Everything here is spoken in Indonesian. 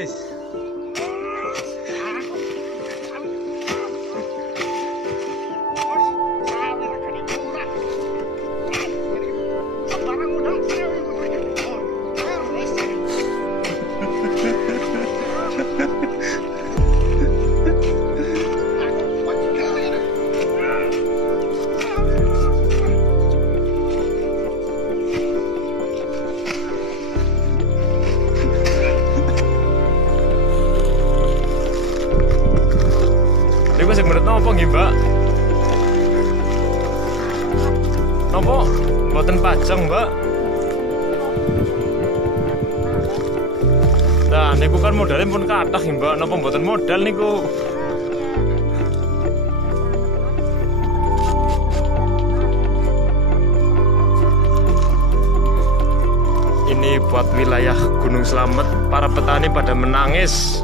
Wis. Niku sing menurut nopo nggih, Mbak? Nopo? Mboten pajang, Mbak. Nah, niku kan modalnya pun kathah nggih, Mbak. Napa mboten modal niku? Ini buat wilayah Gunung Slamet, para petani pada menangis.